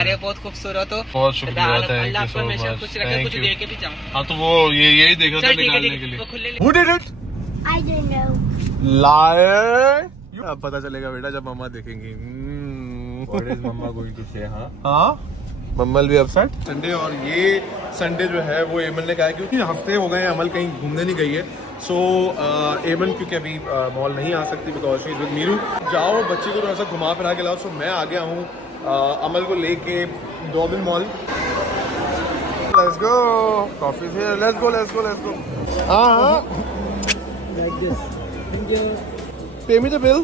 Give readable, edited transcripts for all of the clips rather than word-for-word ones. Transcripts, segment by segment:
अरे बहुत खूबसूरत हो। बहुत शुक्रिया, thank you so much, thank you. के भी जाऊँ। हाँ तो वो यही देख रहा था निकालने के लिए। Who did it? I don't know. Liar. अब पता चलेगा बेटा जब मम्मा देखेंगी। What is mama going to say? हाँ मम्मा भी अपसेट। संडे और ये संडे जो है वो एमन ने कहा है क्योंकि हफ्ते हो गए अमल कहीं घूमने नहीं गई है। सो एमन क्योंकि अभी मॉल नहीं आ सकती बिकॉज शी इज विद मीरू। जाओ बच्ची को थोड़ा सा घुमा फिरा के लाओ। सो मैं आ गया हूँ अमल को लेके Dobbin mall. Let's go coffee से let's go let's go let's go. हाँ Like this. Thank you. pay me the bill.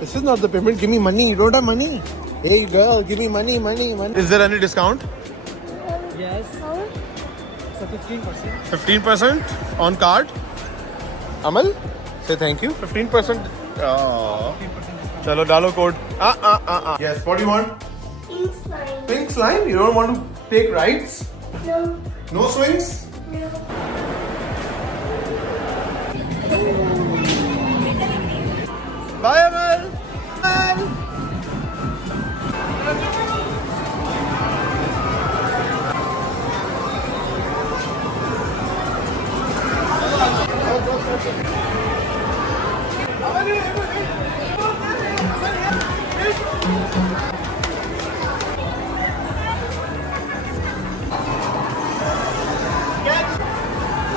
This is not the payment. Give me money. You don't have money. Hey girl, give me money. Is there any discount? Yes. So 15%. 15% on card. Amal, say thank you. 15%. Chalo, dalo code. Yes. What do you want? Pink slime. Pink slime. You don't want to take rides? No. No swings. No. Bye, Amal. Bye.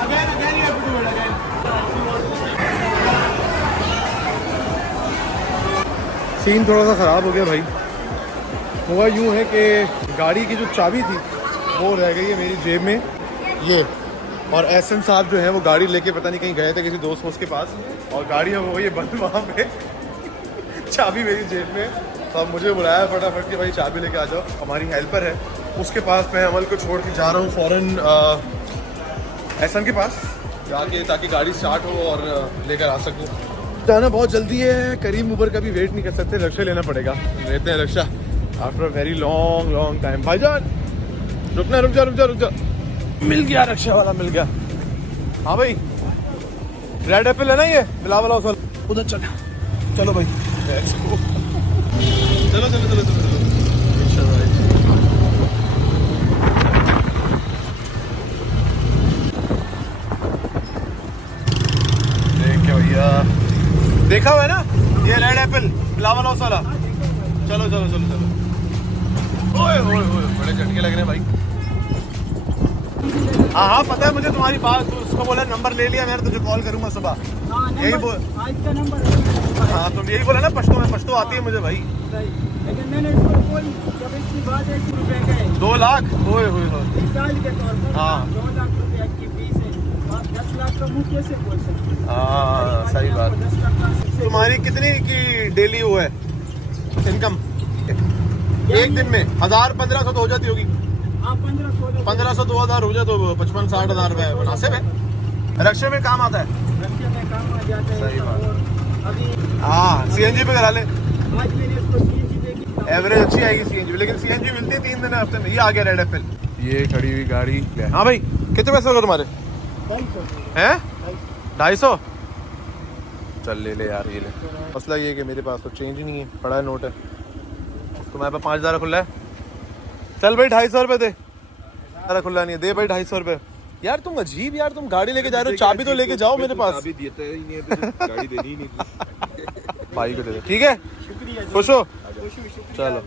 Again, you have to do it again. Scene थोड़ा सा ख़राब हो गया भाई। हुआ यूँ है कि गाड़ी की जो चाबी थी वो रह गई है मेरी जेब में ये। और एसएम साहब जो है वो गाड़ी लेके पता नहीं कहीं गए थे किसी दोस्त के पास और गाड़ी हो गई है बंद वहाँ पे। चाबी मेरी जेब में। तो अब मुझे बुलाया फटाफट कि भाई चाबी लेके आ जाओ। हमारी हेल्पर है उसके पास मैं अमल को छोड़ के जा रहा हूँ फ़ौरन एसएम के पास जाके ताकि गाड़ी स्टार्ट हो और लेकर आ सकूँ। जाना बहुत जल्दी है। करीम उबर का भी वेट नहीं कर सकते। रक्षा लेना पड़ेगा। लेते हैं रक्षा आफ्टर वेरी लॉन्ग टाइम। भाईजान रुकना रुक जा। मिल गया रक्षा वाला मिल गया। हाँ भाई रेड एप्पल है ना ये मिला वाला उस वाला। उधर चलो भाई चलो। भैया देखा हुआ है ना ये रेड एप्पल फ्लावर हाउस वाला। चलो ओए बड़े झटके लग रहे हैं भाई। हाँ पता है मुझे तुम्हारी बात। तो उसको बोला नंबर ले लिया मैंने तुझे कॉल करूंगा सुबह। यही बोल हाँ तुम यही बोला ना पश्तो आती है मुझे भाई। लेकिन मैंने इसको बोल जब इसकी बात है 1 रुपए का 2 लाख ओए मिसाल के तौर पर हाँ 2 लाख रुपए की फीस है। आप 10 लाख का मुंह कैसे बोल सकते हैं? हाँ सही बात। 10 लाख का तुम्हारी कितनी की डेली वो है इनकम एक दिन में? 1000-1500 तो हो जाती होगी। हाँ 1500 2000 हो जाए तो 55-60 हज़ार रुपए मुनासिब है। रक्षा में काम आता है। रक्षा में काम आ जाता है। सही बात। और अभी हाँ सीएनजी पे करा ले। आज मैंने इसको सीएनजी देखी एवरेज अच्छी आएगी सीएनजी। लेकिन सीएनजी मिलती है 3 दिन हफ्ते में। ये आ गया रेड एप्पल। ये खड़ी हुई गाड़ी। हाँ भाई कितने पैसे होगा तुम्हारे? 250 हैं 250? चल ले यार ये ले। मसला ये है कि मेरे पास तो चेंज ही नहीं है। बड़ा नोट है। तुम्हारे पास 5000 खुला है? चल भाई 250 रुपए दे। अरे खुला नहीं है दे भाई 250 रुपए। यार तुम अजीब यार तुम गाड़ी लेके जा रहे हो चाबी तो लेके जाओ मेरे पास। चाबी देता ही नहीं है तो गाड़ी देनी ही नहीं। भाई को दे दे ठीक है। शुक्रिया खुश हो? शुक्रिया। चलो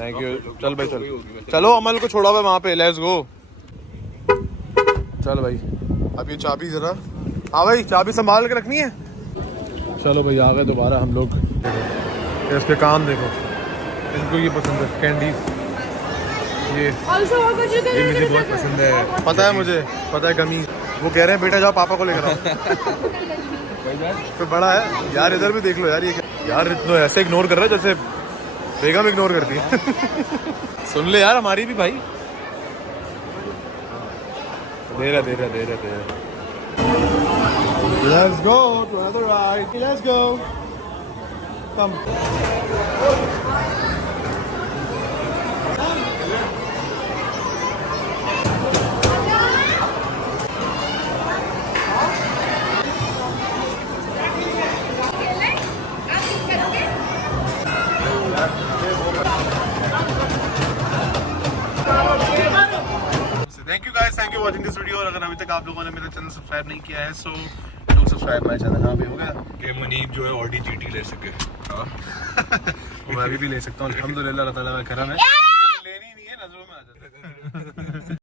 थैंक यू। चल भाई चलो अमल को छोड़ा हुआ वहाँ पे। Let's go. चल भाई अब ये चाबी जरा। हाँ भाई चाबी संभाल के रखनी है। चलो भाई आ गए दोबारा हम लोग। इसके काम देखो इनको ये पसंद है कैंडीज। ये मुझे बहुत पसंद है। पता है मुझे पता है गमी। वो कह रहे हैं बेटा जाओ पापा को लेकर आओ। तो बड़ा है यार इधर भी देख लो यार। ये यार इतना ऐसे इग्नोर कर रहा है जैसे बेगम इग्नोर करती है। सुन ले यार हमारी भी भाई। दे रहा। Let's go to another ride. Let's go. Come. Thank you guys, thank you watching this video. और अगर अभी तक आप लोगों ने मेरा चैनल सब्सक्राइब नहीं किया है so do subscribe my channel. हाँ भी हो गया कि मुनीब जो है ऑडी जीटी ले सके। मैं अभी भी ले सकता हूँ अल्हम्दुलिल्लाह, अल्लाह ताला का करम है। लेनी नहीं है, नजरों में आ जाता है।